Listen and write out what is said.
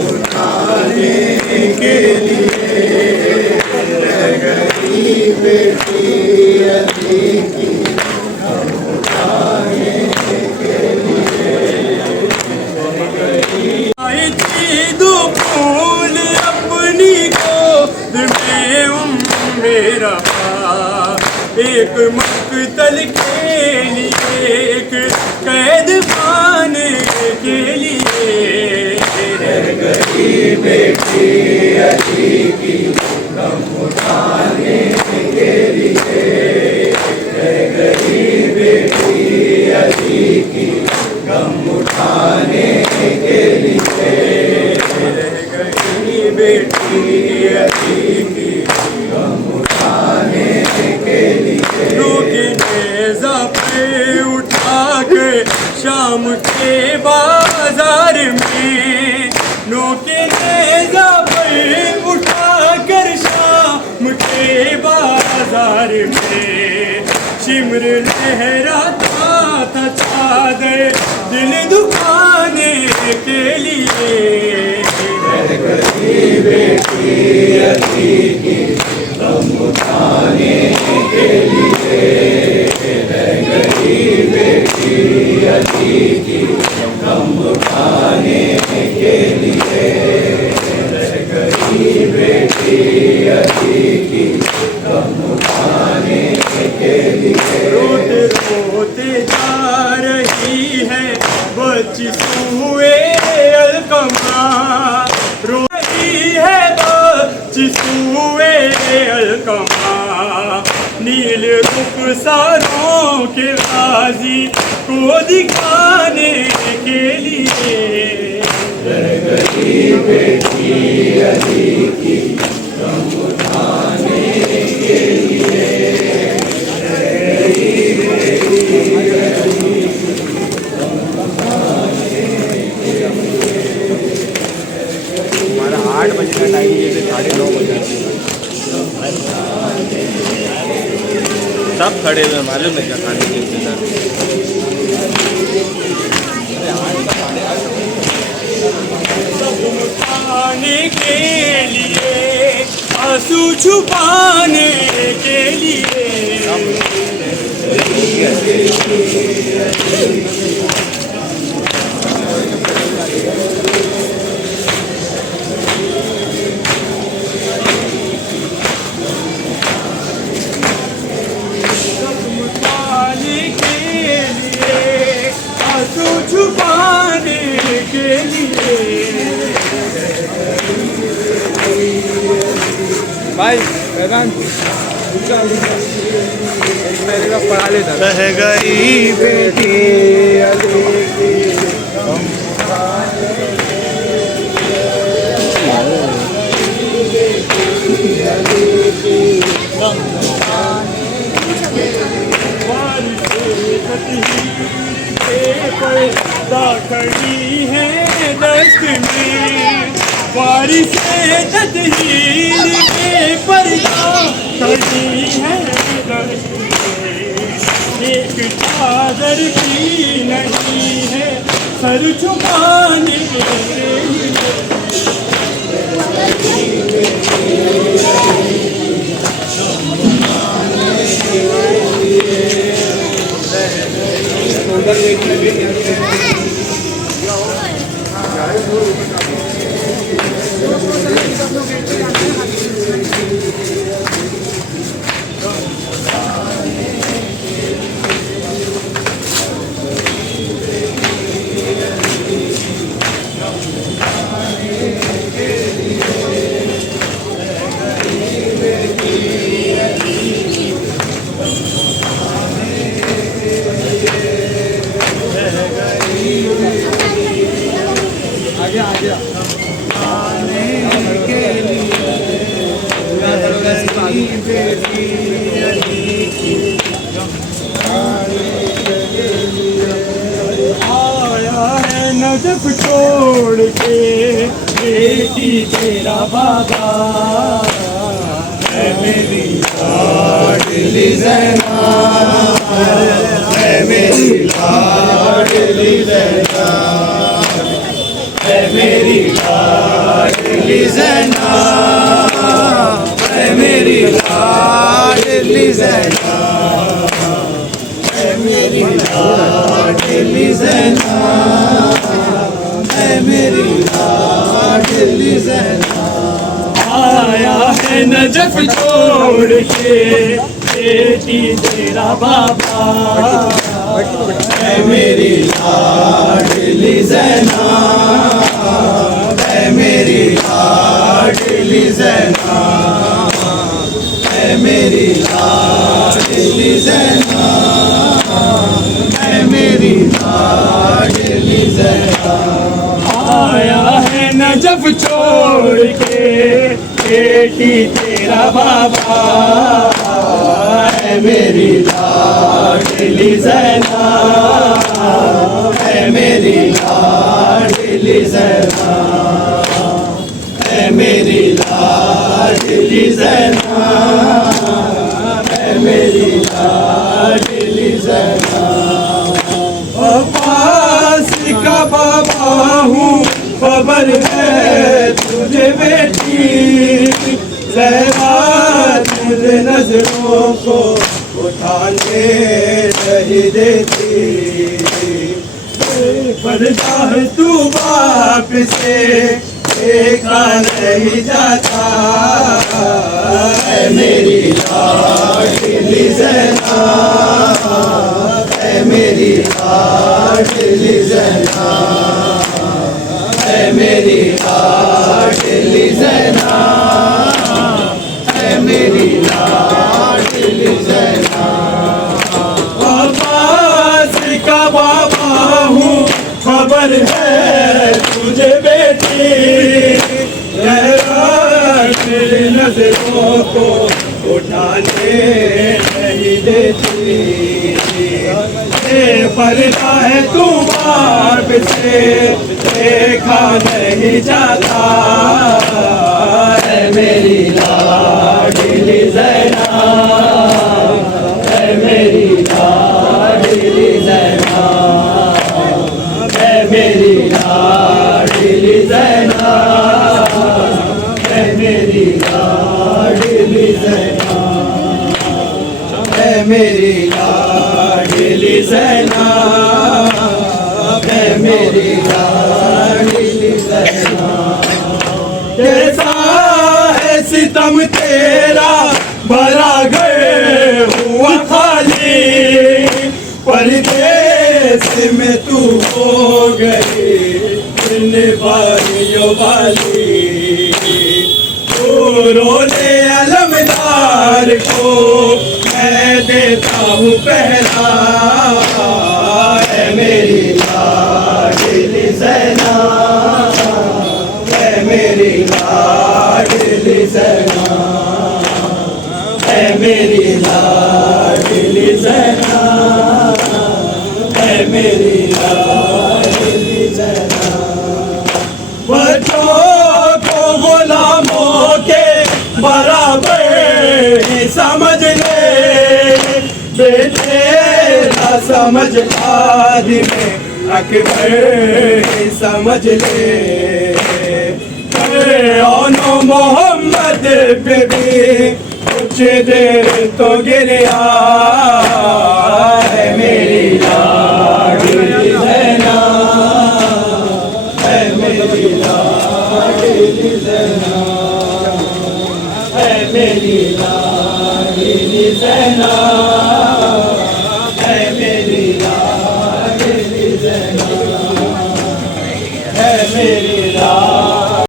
उठाने के लिए गई बेटी अली की उठाने के लिए आई थी दो फूल अपनी गोद में मेरा एक मकतल के लिए एक कैद पाने के लिए रह गई बेटी अली की गम उठाने के लिए रह गई बेटी अली की गम उठाने के लिए रह गई बेटी अली की गम उठाने के लिए रोके नेज़ा पे उठा के शाम के बाजार में नोके नेज़ा पे उठा कर शाम के बाजार में शिमर लहराता था चादर दिल दुखाने के लिए रह गई बेटी अली की गम उठाने के लिए रह गई बेटी अली की गम उठाने के लिए रह गई बेटी अली की गम उठाने के लिए रोते रोते जा रही है बच्ची सुए अलकमा रो रही है बच्ची सुए अलकमा नील रुखसारों के गाजी को दिखाने के लिए रह गई बेटी अली की गम उठाने के लिए रह गई बेटी अली की गम उठाने के लिए हमारा 8 बजे का टाइम ये 9:30 बजे सब खड़े हुए मालूम है क्या खाने के इंतजार छुपाने के लिए आंसू छुपाने के लिए छुपाने के लिए भाई मेरे का पढ़ा लेता रह गई बेटी अली की गम खड़ी है दस्त में बारिश तदहीर के पर्दा खड़ी है दस्त में एक चादर भी नहीं है सर छुपाने के लिए नजफ छोड़ के बेटी तेरा बाबा है मेरी लाडली ज़ैना है मेरी लाडली ज़ैना मेरी लाडली ज़ैना, है मेरी लाडली ज़ैना, है मेरी लाडली ज़ैना, है मेरी लाडली ज़ैना। आया है नजफ छोड़ के बेटी तेरा बाबा, है मेरी लाडली ज़ैना, है मेरी लाडली ज़ैना, है मेरी लाडली ज़ैना, है मेरी लाडली ज़ैना। आया है नजफ छोड़ के बेटी तेरा बाबा, है मेरी लाडली ज़ैना, है मेरी लाडली ज़ैना, है मेरी लाडली ज़ैना, है मेरी लाडली ज़ैना। पास का बाबा हूँ खबर है तुझे बेटी, ज़हरा तुझे नजरों को उठाने नहीं देती, पर चाहे तू बाप से देखा नहीं जाता, है मेरी लाडली ज़ैना, है मेरी लाडली ज़ैना, है मेरी लाडली ज़ैना, है मेरी लाडली ज़ैना। अब्बास का बाबा हूँ खबर है तुझे बेटी, तेरी नजरों को उठाने नहीं देती, पर्दा है तू बाप से देखा नहीं जाता, है मेरी लाडली ज़ैना, है मेरी लाडली ज़ैना, है मेरी लाडली ज़ैना, है मेरी लाडली ज़ैना, है मेरी लाडली ज़ैना, है मेरी लाडली ज़ैना। कैसा है सितम तेरा भरा गए हुआ खाली, परदेस में तू हो गई इन बारियों वाली, तू रोने अलमदार को मैं देता हूँ पहला, है मेरी लाडली ज़ैना, है मेरी लाडली ज़ैना, है मेरी लाडली ज़ैना, है मेरी लाडली ज़ैना। बच्चों को गुलामों के बराबर ही समझ ले, बेटे ना समझ आदमी अकबर ही समझ ले, ओनो मोहम्मद पे भी कुछ देर तो गिरिया, है मेरी लाडली ज़ैना, है मेरी लाडली ज़ैना, है मेरी लाडली ज़ैना, है मेरी लाडली ज़ैना, है मेरी